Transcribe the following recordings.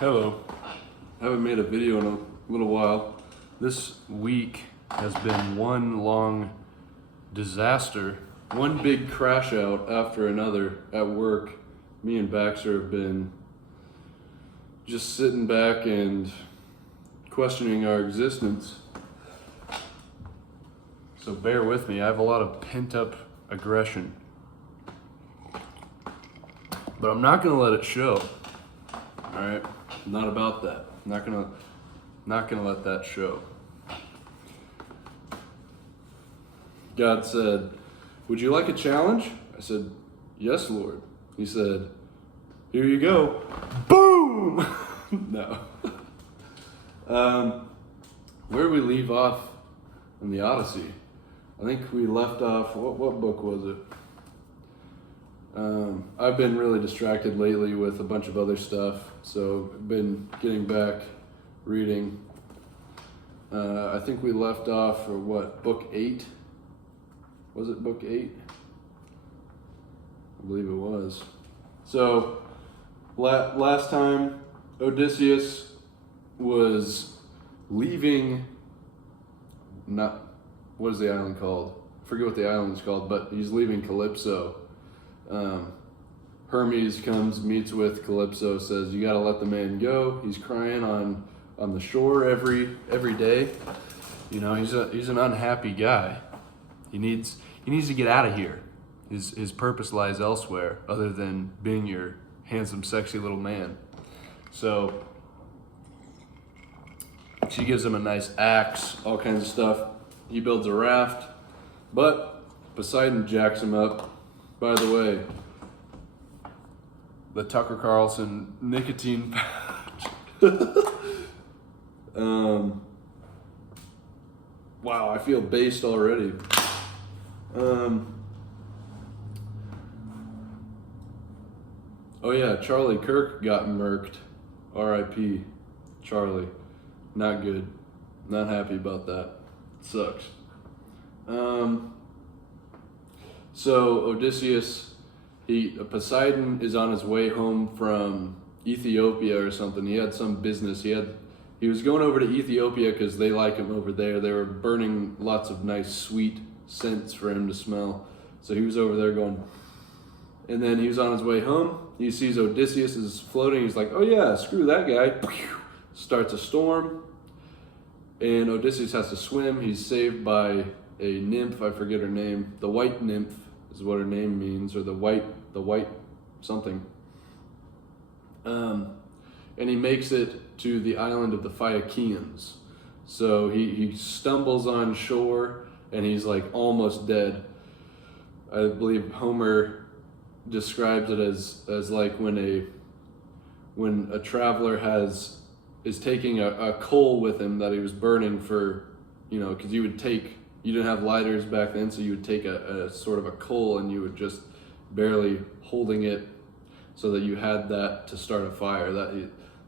Hello. Haven't made a video in a little while. This week has been one long disaster. One big crash out after another at work. Me and Baxter have been just sitting back and questioning our existence. So bear with me. I have a lot of pent-up aggression. But I'm not gonna let it show. Alright? Not about that. Not gonna let that show. God said, "Would you like a challenge?" I said, "Yes, Lord." He said, "Here you go." Boom! No. Where did we leave off in the Odyssey? I think we left off, what book was it? I've been really distracted lately with a bunch of other stuff, so I've been getting back reading. I think we left off for book 8? Was it book 8? I believe it was. So, last time, Odysseus was leaving, what is the island called? I forget what the island is called, but he's leaving Calypso. Hermes comes, meets with Calypso, says, "You gotta let the man go. He's crying on the shore every day. You know, he's an unhappy guy. He needs to get out of here. His purpose lies elsewhere other than being your handsome, sexy little man." So she gives him a nice axe, all kinds of stuff. He builds a raft, but Poseidon jacks him up. By the way, the Tucker Carlson nicotine patch. Wow, I feel based already. Oh yeah, Charlie Kirk got murked. R.I.P. Charlie. Not good. Not happy about that. Sucks. So Odysseus, Poseidon is on his way home from Ethiopia or something. He had some business. He was going over to Ethiopia because they like him over there. They were burning lots of nice sweet scents for him to smell. So he was over there going, and then he was on his way home. He sees Odysseus is floating. He's like, "Oh yeah, screw that guy." Starts a storm, and Odysseus has to swim. He's saved by a nymph. I forget her name. The white nymph is what her name means, or the white something. And he makes it to the island of the Phaeacians. So he stumbles on shore, and he's like almost dead. I believe Homer describes it as like when a traveler is taking a coal with him that he was burning for, because you didn't have lighters back then, so you would take a sort of a coal and you would just barely holding it so that you had that to start a fire.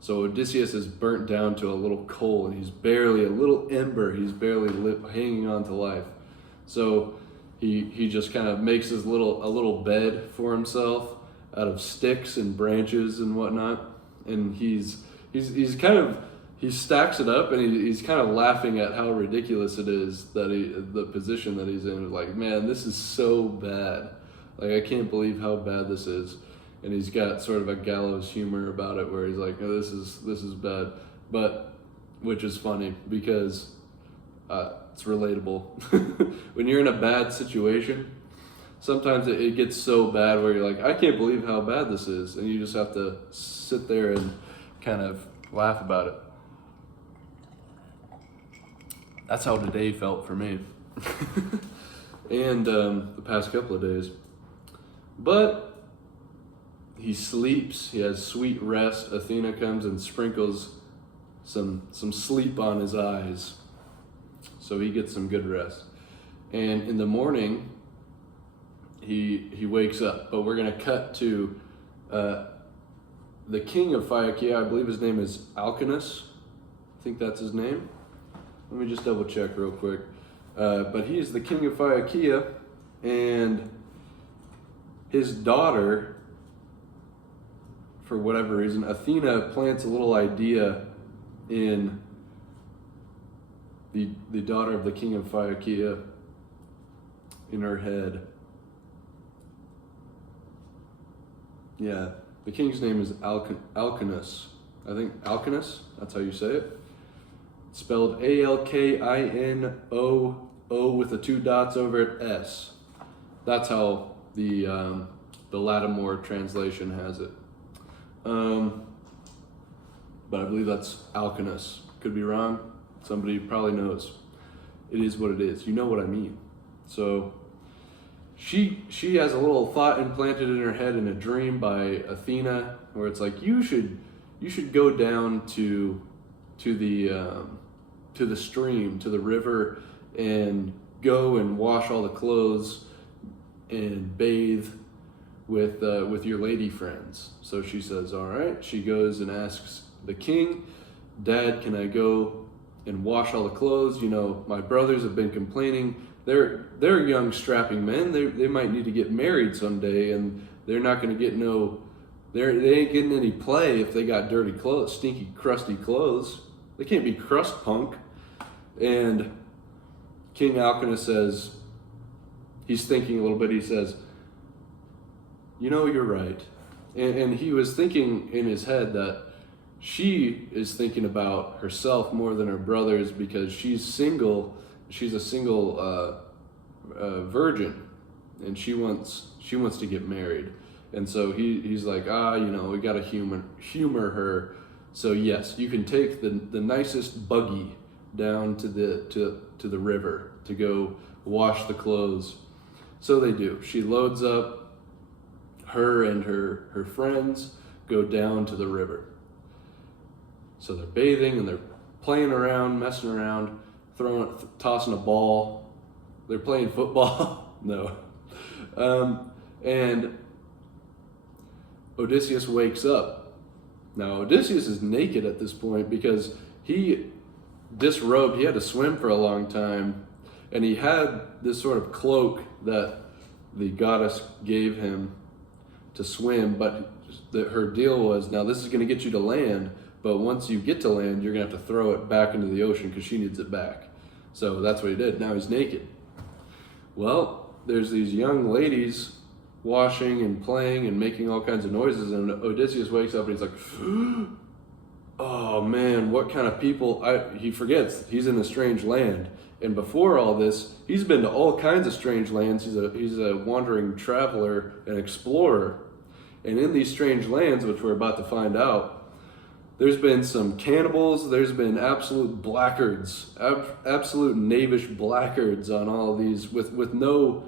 So Odysseus is burnt down to a little coal, and he's barely a little ember. He's barely hanging on to life. So he just kind of makes a little bed for himself out of sticks and branches and whatnot, and he stacks it up, and he's kind of laughing at how ridiculous it is that the position that he's in. Like, man, this is so bad. Like, I can't believe how bad this is. And he's got sort of a gallows humor about it, where he's like, "Oh, this is bad," but which is funny because it's relatable. When you're in a bad situation, sometimes it gets so bad where you're like, "I can't believe how bad this is," and you just have to sit there and kind of laugh about it. That's how today felt for me. And the past couple of days. But he sleeps, he has sweet rest. Athena comes and sprinkles some sleep on his eyes, so he gets some good rest. And in the morning, he wakes up. But we're gonna cut to the king of Phaeacia. I believe his name is Alcinous. I think that's his name. Let me just double check real quick. But he is the king of Phaeacia, and his daughter for whatever reason, Athena plants a little idea in the daughter of the king of Phaeacia in her head. Yeah, the king's name is Alcinous. I think Alcinous, that's how you say it. It's spelled Alkino, O with the 2 dots over it, S. That's how the Lattimore translation has it. But I believe that's Alcinous. Could be wrong. Somebody probably knows. It is what it is. You know what I mean. So she has a little thought implanted in her head in a dream by Athena, where it's like, you should go down to the stream, to the river, and go and wash all the clothes and bathe with your lady friends. So she says, all right. She goes and asks the king, Dad, can I go and wash all the clothes? You know, my brothers have been complaining. They're young, strapping men. They might need to get married someday, and they're not going to get they ain't getting any play if they got dirty clothes, stinky, crusty clothes. They can't be crust punk. And King Alcinous says, he's thinking a little bit. He says, you know, you're right. And he was thinking in his head that she is thinking about herself more than her brothers because she's single. She's a single virgin, and she wants to get married. And so he's like, you know, we got to humor her. So yes, you can take the nicest buggy down to the river to go wash the clothes. So they do. She loads up. Her and her friends go down to the river. So they're bathing and they're playing around, messing around, tossing a ball. They're playing football. No. And Odysseus wakes up. Now, Odysseus is naked at this point because he disrobed. He had to swim for a long time. And he had this sort of cloak that the goddess gave him to swim. But her deal was, now this is going to get you to land. But once you get to land, you're going to have to throw it back into the ocean because she needs it back. So that's what he did. Now he's naked. Well, there's these young ladies washing and playing and making all kinds of noises, and Odysseus wakes up and he's like, oh man, what kind of people? He forgets he's in a strange land. And before all this, he's been to all kinds of strange lands. He's a wandering traveler, an explorer. And in these strange lands, which we're about to find out, there's been some cannibals, there's been absolute blackguards, absolute knavish blackguards on all of these with no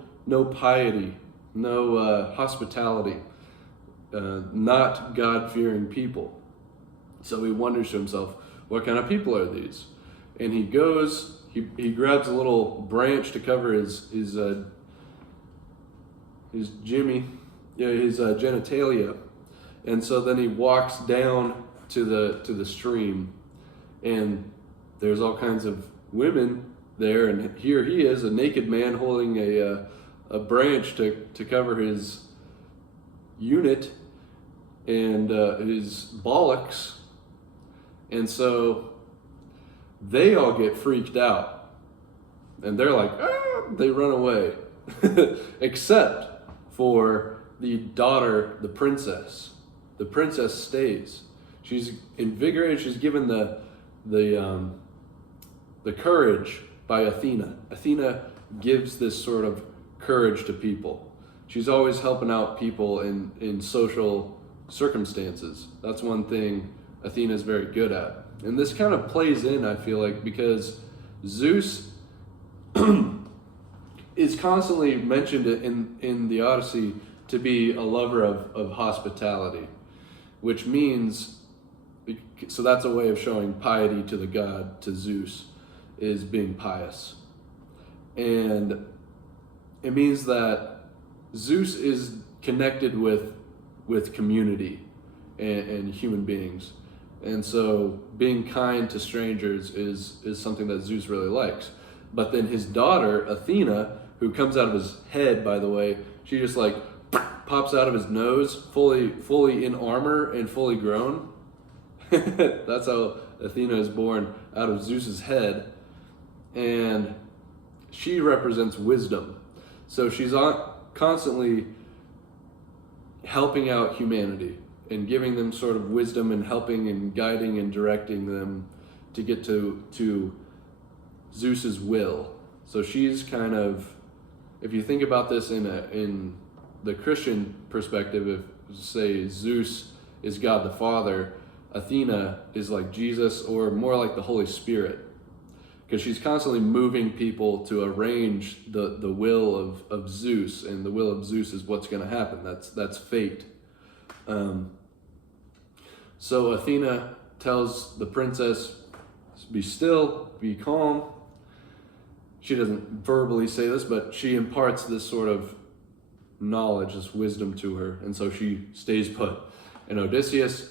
piety, no hospitality, not God-fearing people. So he wonders to himself, what kind of people are these? And he goes, he grabs a little branch to cover his genitalia, and so then he walks down to the stream, and there's all kinds of women there, and here he is, a naked man holding a branch to cover his unit and his bollocks, and so they all get freaked out, and they're like, they run away, except for the daughter, the princess. The princess stays. She's invigorated. She's given the courage by Athena. Athena gives this sort of courage to people. She's always helping out people in social circumstances. That's one thing Athena's very good at. And this kind of plays in, I feel like, because Zeus is constantly mentioned in the Odyssey to be a lover of hospitality, which means, so that's a way of showing piety to the god, to Zeus, is being pious. And it means that Zeus is connected with community and human beings. And so being kind to strangers is something that Zeus really likes. But then his daughter, Athena, who comes out of his head, by the way, she just like pops out of his nose, fully in armor and fully grown. That's how Athena is born, out of Zeus's head. And she represents wisdom. So she's constantly helping out humanity and giving them sort of wisdom and helping and guiding and directing them to get to Zeus's will. So she's kind of, if you think about this in the Christian perspective, if say Zeus is God the Father, Athena is like Jesus, or more like the Holy Spirit, because she's constantly moving people to arrange the will of Zeus, and the will of Zeus is what's going to happen. That's fate. So Athena tells the princess, be still, be calm. She doesn't verbally say this, but she imparts this sort of knowledge, this wisdom to her, and so she stays put. And Odysseus,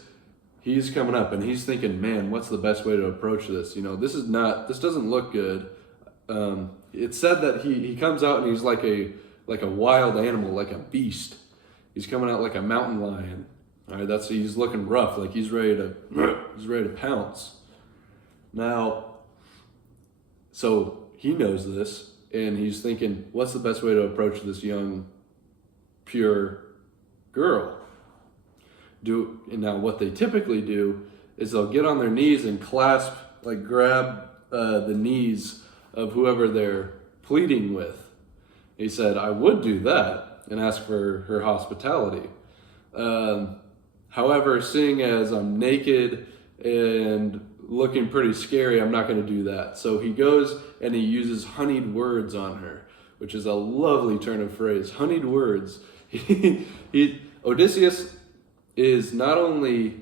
he's coming up and he's thinking, man, what's the best way to approach this? This doesn't look good. It's said that he comes out and he's like a wild animal, like a beast. He's coming out like a mountain lion. All right, he's looking rough, like he's ready to pounce. Now, so he knows this, and he's thinking, what's the best way to approach this young, pure girl? Now what they typically do is they'll get on their knees and grab the knees of whoever they're pleading with. He said, I would do that and ask for her hospitality. However, seeing as I'm naked and looking pretty scary, I'm not going to do that. So he goes and he uses honeyed words on her, which is a lovely turn of phrase. Honeyed words. Odysseus is not only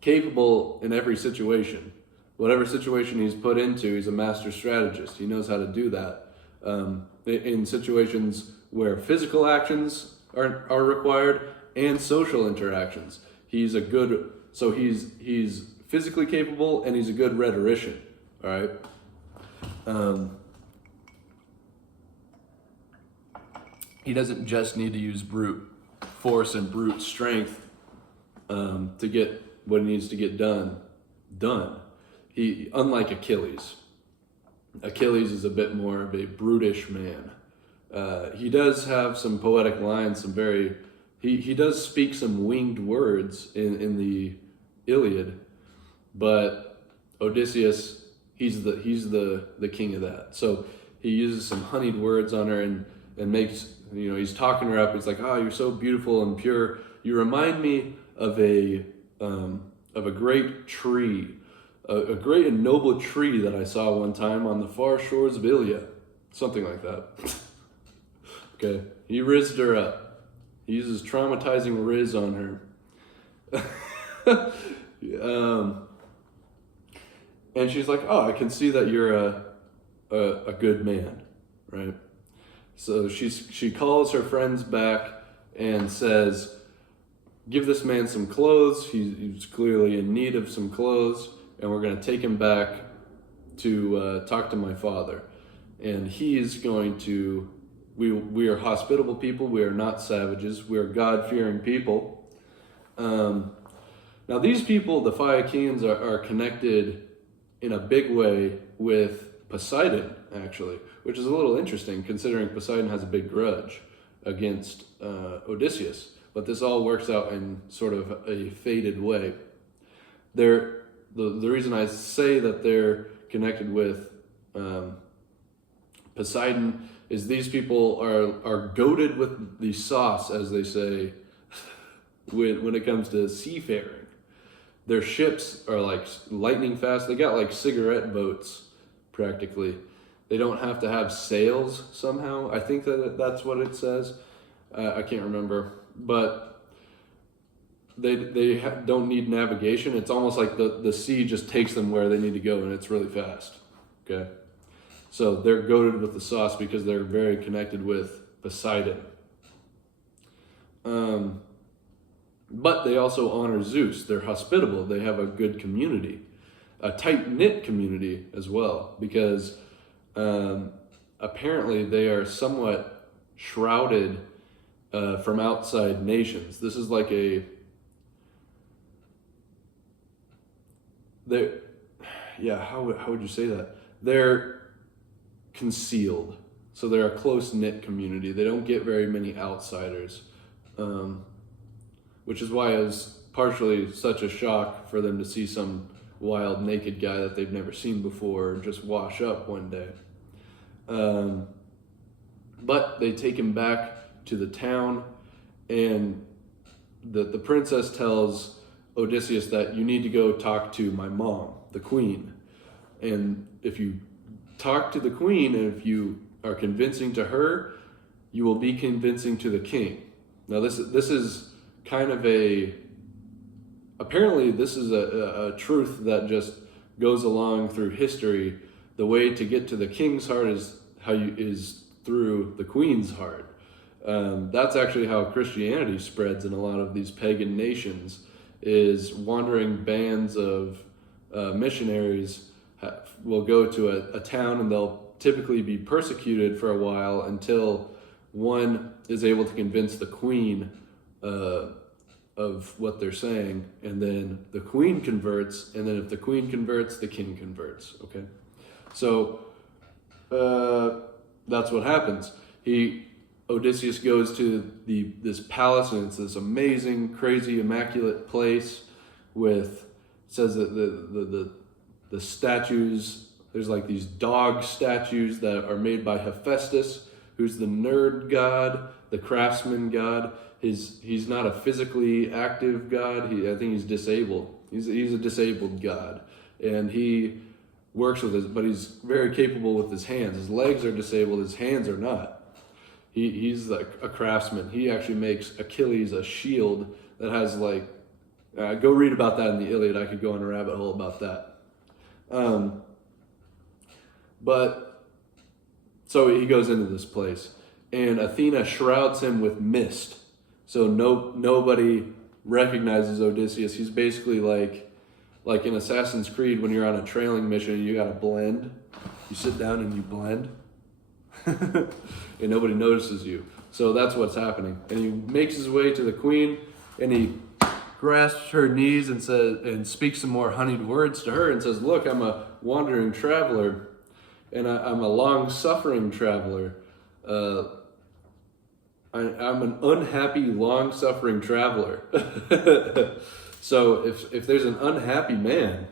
capable in every situation, whatever situation he's put into, he's a master strategist. He knows how to do that. In situations where physical actions are required and social interactions, he's physically capable and he's a good rhetorician. All right. He doesn't just need to use brute force and brute strength to get what he needs to get done. Unlike Achilles is a bit more of a brutish man. He does have some poetic lines, he does speak some winged words in the Iliad, but Odysseus, he's the king of that. So he uses some honeyed words on her and makes, he's talking her up. He's like, oh, you're so beautiful and pure. You remind me of a great tree, a great and noble tree that I saw one time on the far shores of Iliad. Something like that. Okay, he rizzed her up. He uses traumatizing riz on her. And she's like, oh, I can see that you're a good man, right? So she calls her friends back and says, give this man some clothes. He's clearly in need of some clothes, and we're going to take him back to talk to my father. And he's going to, we are hospitable people. We are not savages. We are God-fearing people. Now these people, the Phaeacians, are connected in a big way with Poseidon, actually, which is a little interesting considering Poseidon has a big grudge against Odysseus. But this all works out in sort of a fated way. The reason I say that they're connected with Poseidon is these people are goated with the sauce, as they say, when it comes to seafaring. Their ships are like lightning fast. They got like cigarette boats, practically. They don't have to have sails somehow. I think that's what it says. I can't remember. But they don't need navigation. It's almost like the sea just takes them where they need to go, and it's really fast. Okay? So they're goated with the sauce because they're very connected with Poseidon. But they also honor Zeus. They're hospitable. They have a good community, a tight-knit community as well, because apparently they are somewhat shrouded from outside nations. This is like how would you say that? They're concealed. So they're a close-knit community. They don't get very many outsiders, which is why it was partially such a shock for them to see some wild naked guy that they've never seen before just wash up one day. But they take him back to the town, and the princess tells Odysseus that you need to go talk to my mom, the queen. And if you talk to the queen, and if you are convincing to her, you will be convincing to the king. Now this is kind of apparently this is a truth that just goes along through history. The way to get to the king's heart is through the queen's heart. That's actually how Christianity spreads in a lot of these pagan nations, is wandering bands of missionaries will go to a town, and they'll typically be persecuted for a while until one is able to convince the queen of what they're saying, and then the queen converts, and then if the queen converts, the king converts. Okay, so that's what happens. Odysseus goes to this palace, and it's this amazing, crazy, immaculate place with, says that the statues, there's like these dog statues that are made by Hephaestus, who's the nerd god, the craftsman god. He's not a physically active god. I think he's disabled. He's a disabled god, and he works with but he's very capable with his hands. His legs are disabled. His hands are not. He's like a craftsman. He actually makes Achilles a shield that has go read about that in the Iliad. I could go on a rabbit hole about that. But so he goes into this place, and Athena shrouds him with mist, so nobody recognizes Odysseus. He's basically like in Assassin's Creed, when you're on a trailing mission, you gotta blend. You sit down and you blend, and nobody notices you. So that's what's happening. And he makes his way to the queen, and he grasps her knees and speaks some more honeyed words to her, and says, "Look, I'm a wandering traveler, and I'm a long-suffering traveler. I'm an unhappy, long-suffering traveler." So if there's an unhappy man,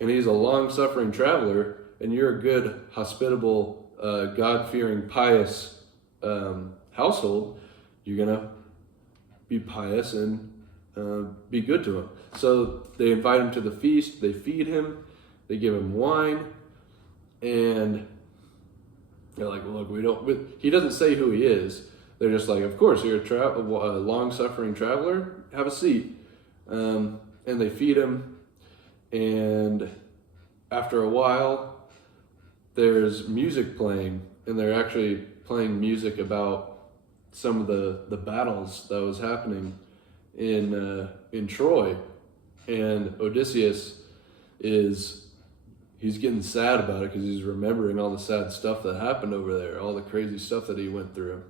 and he's a long-suffering traveler, and you're a good, hospitable, God-fearing, pious household, you're gonna be pious and be good to him. So they invite him to the feast. They feed him. They give him wine, and they're like, "Look, we don't." He doesn't say who he is. They're just like, "Of course, you're a long-suffering traveler. Have a seat." And they feed him, and after a while, there's music playing, and they're actually playing music about some of the battles that was happening in Troy. And Odysseus he's getting sad about it because he's remembering all the sad stuff that happened over there, all the crazy stuff that he went through.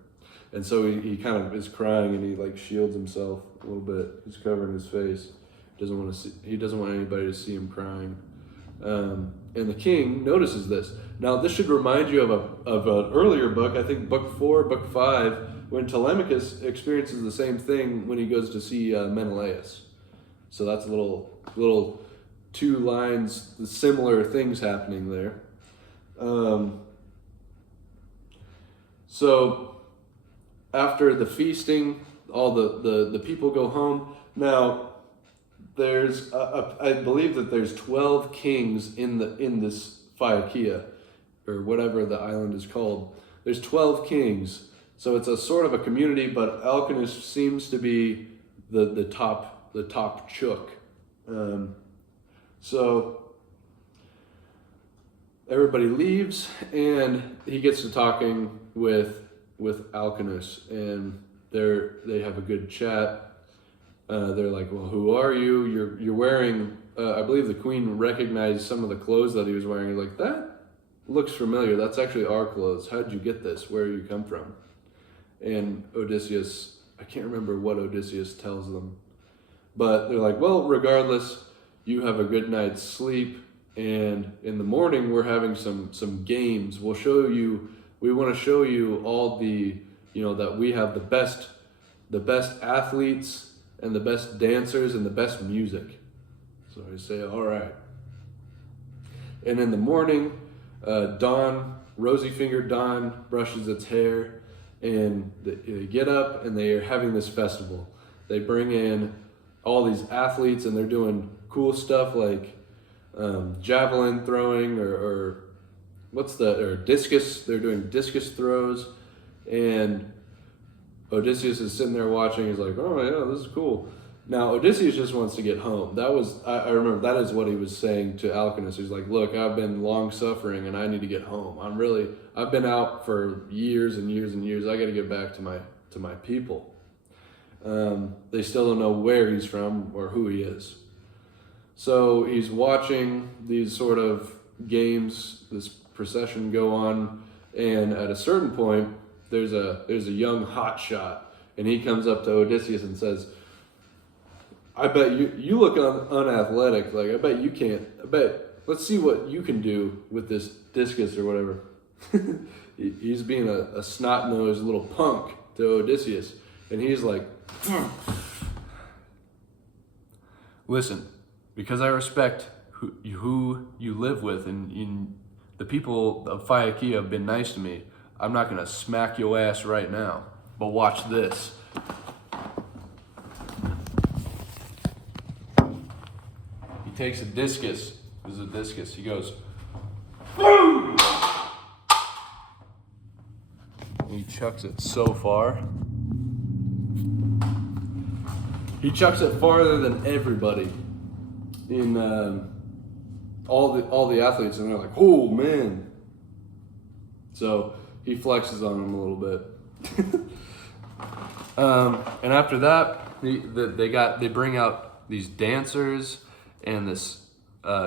And so he kind of is crying, and he shields himself a little bit. He's covering his face. He doesn't want anybody to see him crying. And the king notices this. Now, this should remind you of an earlier book, I think book 4, book 5, when Telemachus experiences the same thing when he goes to see Menelaus. So that's a little 2 lines, similar things happening there. So after the feasting, all the people go home. Now, there's I believe that there's 12 kings in this Phaeacia, or whatever the island is called. There's 12 kings, so it's a sort of a community, but Alcinous seems to be the top chook. So everybody leaves, and he gets to talking with Alcinous, and they have a good chat. They're like, "Well, who are you? You're wearing." I believe the queen recognized some of the clothes that he was wearing. Like, "That looks familiar. That's actually our clothes. How did you get this? Where do you come from?" And Odysseus, I can't remember what Odysseus tells them, but they're like, well, regardless, you have a good night's sleep, and in the morning we're having some games. We want to show you all that we have the best athletes and the best dancers and the best music. So I say, all right. And in the morning, rosy-fingered Dawn brushes its hair, and they get up and they are having this festival. They bring in all these athletes, and they're doing cool stuff like javelin throwing or discus. They're doing discus throws, and Odysseus is sitting there watching. He's like, oh yeah, this is cool. Now Odysseus just wants to get home. I remember that is what he was saying to Alcinous. He's like, look, I've been long suffering and I need to get home. I've been out for years and years and years. I got to get back to my people. They still don't know where he's from or who he is. So he's watching these sort of games, this procession go on, and at a certain point, there's a young hotshot, and he comes up to Odysseus and says, I bet you look unathletic. Like, I bet you can't. Let's see what you can do with this discus or whatever. He's being a snot-nosed little punk to Odysseus. And he's like, listen, because I respect who you live with, and the people of Phaeacia have been nice to me, I'm not going to smack your ass right now. But watch this. He takes a discus. This is a discus. He goes, boom! And he chucks it so far. He chucks it farther than everybody in all the athletes, and they're like, oh man. So he flexes on them a little bit. And after that, they bring out these dancers and this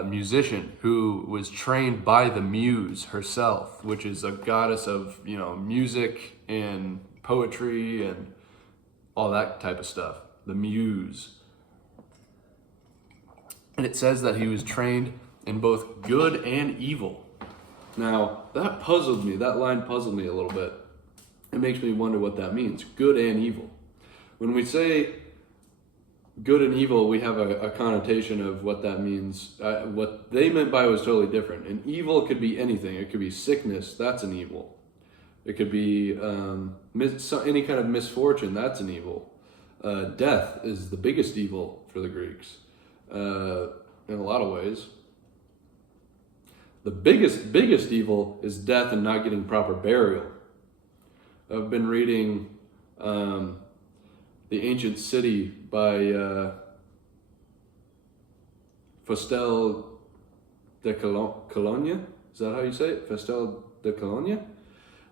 musician who was trained by the Muse herself, which is a goddess of music and poetry and all that type of stuff. The Muse. And it says that he was trained in both good and evil. Now, that line puzzled me a little bit. It makes me wonder what that means, good and evil. When we say good and evil, we have a connotation of what that means. What they meant by it was totally different. And evil could be anything. It could be sickness, that's an evil. It could be any kind of misfortune, that's an evil. Death is the biggest evil for the Greeks in a lot of ways. The biggest evil is death and not getting proper burial. I've been reading The Ancient City by Fustel de Cologne. Is that how you say it? Fustel de Cologne?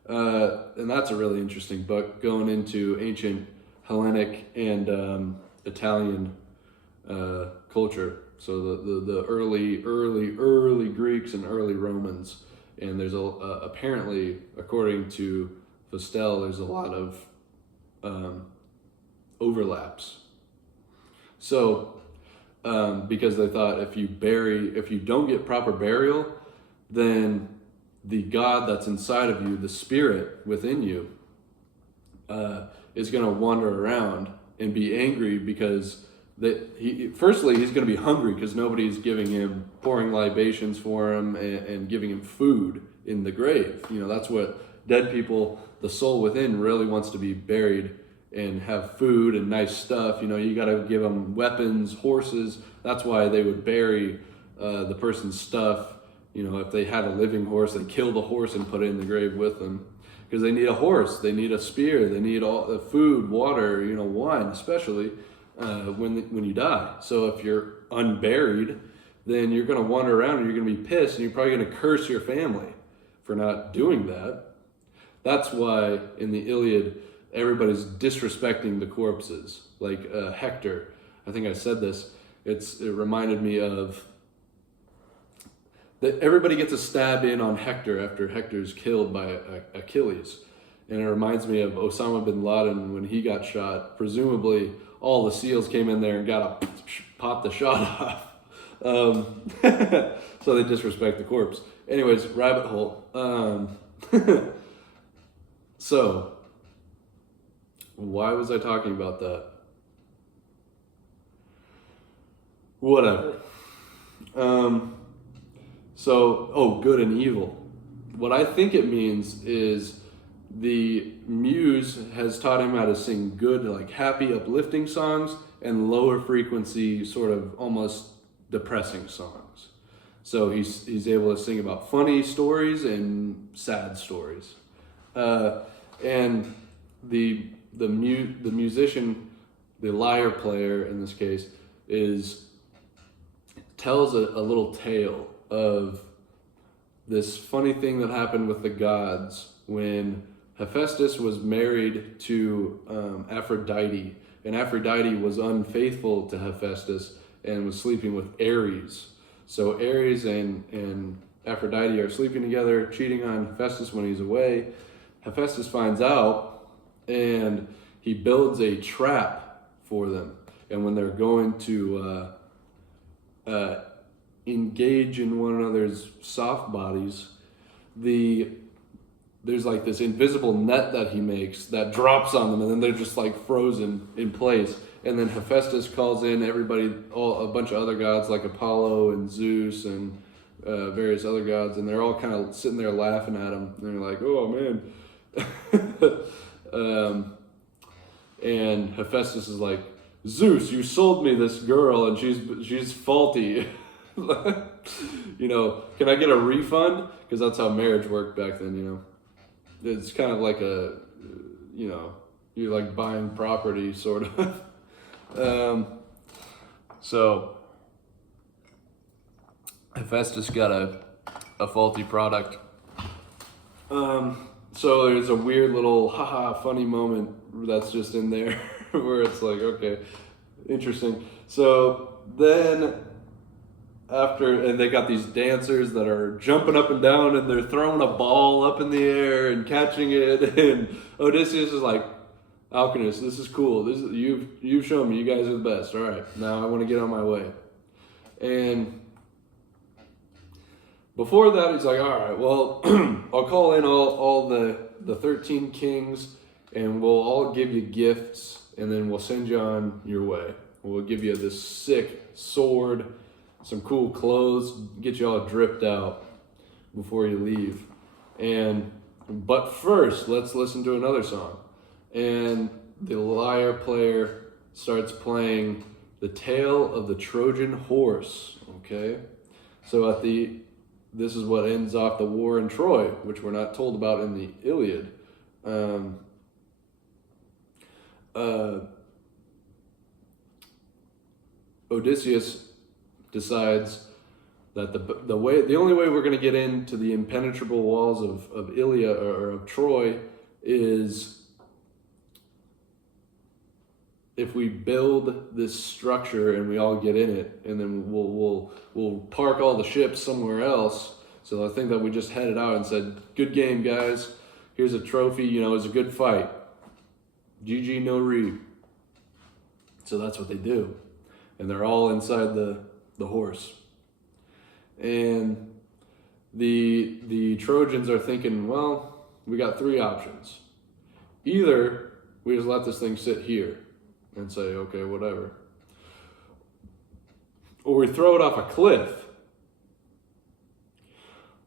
And that's a really interesting book going into ancient Hellenic and Italian culture. So the early Greeks and early Romans, and there's apparently, according to Fustel, there's a lot of overlaps. So because they thought if you don't get proper burial, then the God that's inside of you, the spirit within you, is going to wander around and be angry because firstly he's going to be hungry because nobody's pouring libations for him and giving him food in the grave. That's what dead people, the soul within, really wants to be buried and have food and nice stuff. You got to give them weapons, horses. That's why they would bury the person's stuff. If they had a living horse, they'd kill the horse and put it in the grave with them. Because they need a horse, they need a spear, they need all the food, water, wine, especially when you die. So if you're unburied, then you're going to wander around and you're going to be pissed, and you're probably going to curse your family for not doing that. That's why in the Iliad, everybody's disrespecting the corpses. Like Hector, I think I said this. It reminded me of that everybody gets a stab in on Hector after Hector's killed by Achilles. And it reminds me of Osama bin Laden when he got shot. Presumably, all the SEALs came in there and popped the shot off. So they disrespect the corpse. Anyways, rabbit hole. So, why was I talking about that? Whatever. Good and evil. What I think it means is the muse has taught him how to sing good, like happy, uplifting songs and lower frequency, sort of almost depressing songs. So he's able to sing about funny stories and sad stories. And the musician, the lyre player in this case, tells a little tale of this funny thing that happened with the gods when Hephaestus was married to Aphrodite, and Aphrodite was unfaithful to Hephaestus and was sleeping with Ares. So Ares and Aphrodite are sleeping together, cheating on Hephaestus when he's away. Hephaestus finds out, and he builds a trap for them. And when they're going to engage in one another's soft bodies, there's like this invisible net that he makes that drops on them, and then they're just like frozen in place. And then Hephaestus calls in everybody, a bunch of other gods like Apollo and Zeus and various other gods, and they're all kind of sitting there laughing at him. And they're like, "Oh man." And Hephaestus is like, "Zeus, you sold me this girl, and she's faulty. Can I get a refund?" Because that's how marriage worked back then. It's kind of like you're like buying property, sort of. So Hephaestus got a faulty product. So there's a weird little funny moment that's just in there where it's like, okay, interesting. So then and they got these dancers that are jumping up and down, and they're throwing a ball up in the air and catching it, and Odysseus is like, "Alcinous, this is cool. You've shown me you guys are the best. All right, now I want to get on my way." And before that, he's like, "All right, well, I'll call in all the 13 kings, and we'll all give you gifts, and then we'll send you on your way. We'll give you this sick sword, some cool clothes, get you all dripped out before you leave. But first, let's listen to another song." And the lyre player starts playing the tale of the Trojan horse. Okay, so this is what ends off the war in Troy, which we're not told about in the Iliad. Odysseus decides that the only way we're going to get into the impenetrable walls of Iliad or of Troy is if we build this structure and we all get in it, and then we'll park all the ships somewhere else. So I think that we just headed out and said, "Good game, guys. Here's a trophy. It was a good fight. GG, no re." So that's what they do, and they're all inside the horse. And the Trojans are thinking, well, we got three options. Either we just let this thing sit here and say, okay, whatever. Or we throw it off a cliff.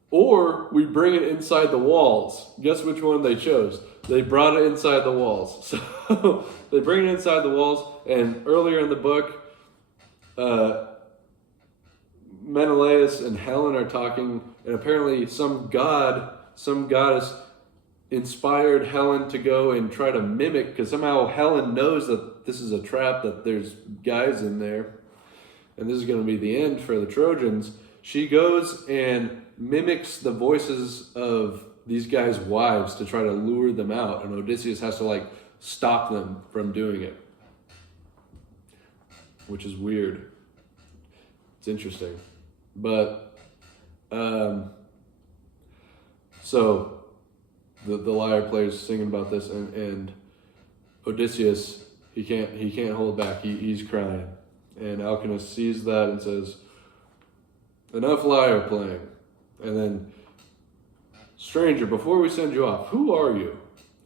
Or we bring it inside the walls. Guess which one they chose? They brought it inside the walls. So they bring it inside the walls, and earlier in the book, Menelaus and Helen are talking, and apparently some goddess inspired Helen to go and try to mimic, because somehow Helen knows that this is a trap, that there's guys in there, and this is going to be the end for the Trojans. She goes and mimics the voices of these guys' wives to try to lure them out, and Odysseus has to stop them from doing it, which is weird. It's interesting. But so the lyre player's singing about this, and Odysseus, he can't hold back. He's crying, and Alcinous sees that and says, "Enough lyre playing." And then, "Stranger, before we send you off, who are you?"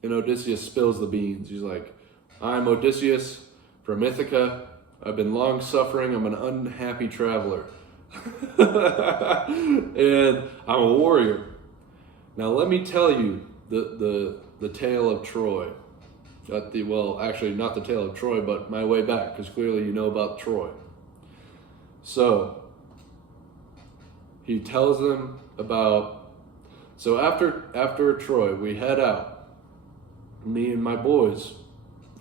And Odysseus spills the beans. He's like, "I'm Odysseus from Ithaca. I've been long suffering. I'm an unhappy traveler. And I'm a warrior. Now let me tell you the tale of Troy. Actually not the tale of Troy, but my way back, because clearly you know about Troy." So he tells them about, so after Troy, we head out, me and my boys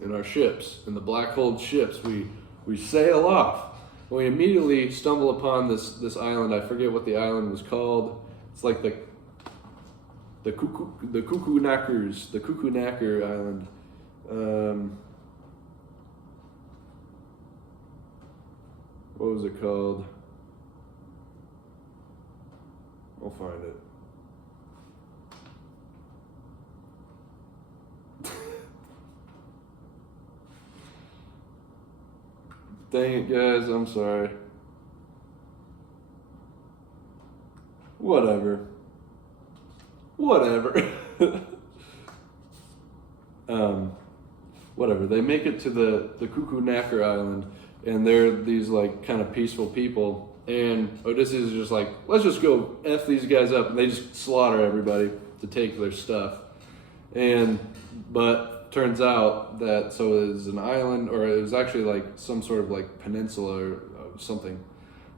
in our ships, in the black-hulled ships, we sail off. And we immediately stumble upon this island. I forget what the island was called. It's like the Cuckoo Knacker Island. What was it called? I'll find it. Dang it, guys, I'm sorry. Whatever. Whatever. They make it to the Cuckoo Knacker Island, and they're these like kind of peaceful people. And Odysseus is just like, let's just go F these guys up, and they just slaughter everybody to take their stuff. But turns out that, so it was an island, or it was actually like some sort of like peninsula or something.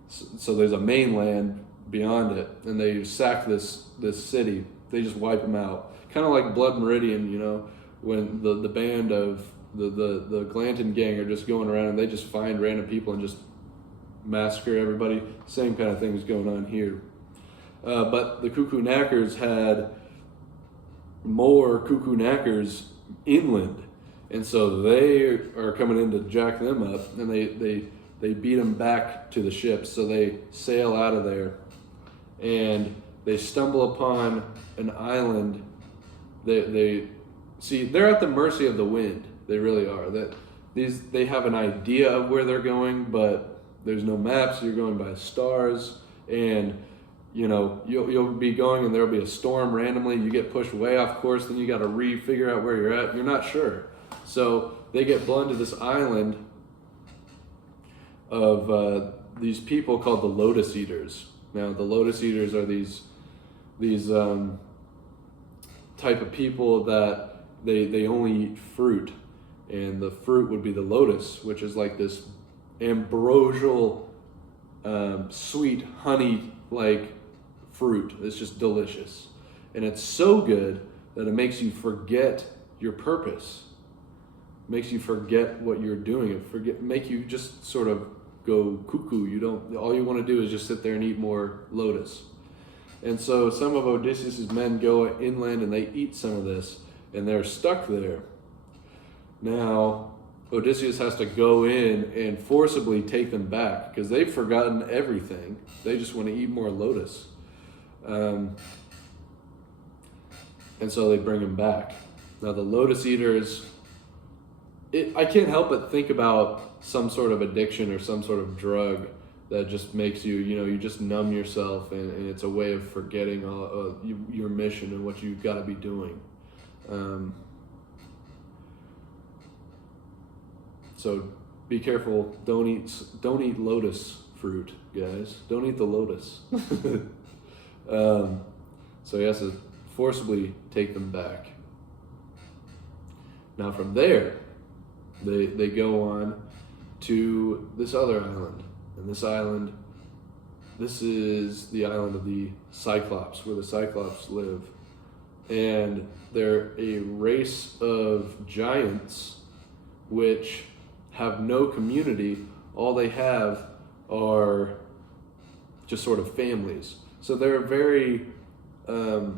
So there's a mainland beyond it, and they sack this city. They just wipe them out. Kind of like Blood Meridian, you know, when the band of the Glanton gang are just going around and they just find random people and just massacre everybody. Same kind of thing is going on here. But the Cuckoo Knackers had more Cuckoo Knackers inland, and so they are coming in to jack them up, and they beat them back to the ships. So they sail out of there, and they stumble upon an island. They see, they're at the mercy of the wind. They really are. They have an idea of where they're going, but there's no maps. You're going by stars, and you know, you'll be going and there'll be a storm randomly. You get pushed way off course, then you got to figure out where you're at. You're not sure. So they get blown to this island of these people called the Lotus Eaters. Now, the Lotus Eaters are these type of people that they only eat fruit. And the fruit would be the lotus, which is like this ambrosial, sweet honey-like fruit. It's just delicious. And it's so good that it makes you forget your purpose. It makes you forget what you're doing. Make you just sort of go cuckoo. All you want to do is just sit there and eat more lotus. And so some of Odysseus' men go inland and they eat some of this, and they're stuck there. Now, Odysseus has to go in and forcibly take them back because they've forgotten everything. They just want to eat more lotus. And so they bring him back. Now, the Lotus Eaters, I can't help but think about some sort of addiction or some sort of drug that just makes you, you just numb yourself, and it's a way of forgetting your mission and what you've got to be doing. So be careful. Don't eat lotus fruit, guys. Don't eat the lotus. So he has to forcibly take them back. Now from there, they go on to this other island. And this is the island of the Cyclops, where the Cyclops live. And they're a race of giants which have no community. All they have are just sort of families. So they're very, what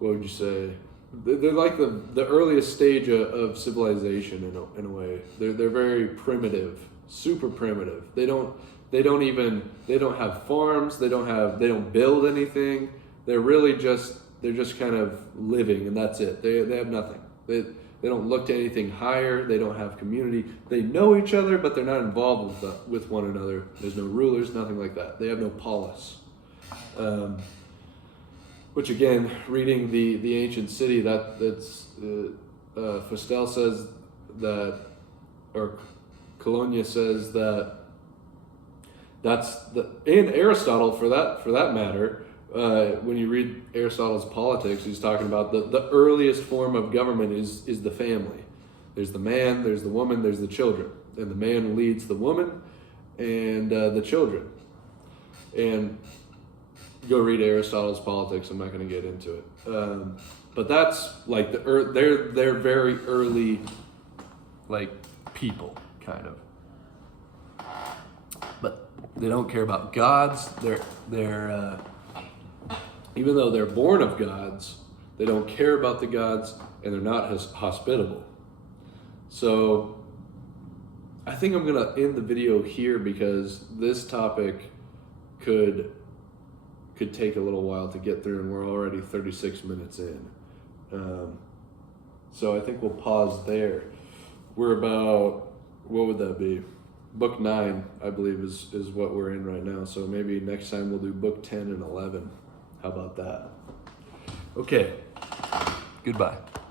would you say? They're like the earliest stage of civilization in a way. They're very primitive, super primitive. They don't have farms. They don't build anything. They're really just kind of living, and that's it. They have nothing. They don't look to anything higher. They don't have community. They know each other, but they're not involved with one another. There's no rulers, nothing like that. They have no polis. Which again, reading the ancient city, that's Fustel says that, or Colonia says that and Aristotle for that matter. When you read Aristotle's Politics, he's talking about the earliest form of government is the family. There's the man, there's the woman, there's the children. And the man leads the woman and the children. And go read Aristotle's Politics, I'm not going to get into it. But that's like they're very early like people, kind of. But they don't care about gods. They're even though they're born of gods, they don't care about the gods, and they're not as hospitable. So I think I'm going to end the video here because this topic could take a little while to get through, and we're already 36 minutes in. So I think we'll pause there. We're about, what would that be? Book 9, I believe, is what we're in right now. So maybe next time we'll do book 10 and 11. How about that? Okay. Goodbye.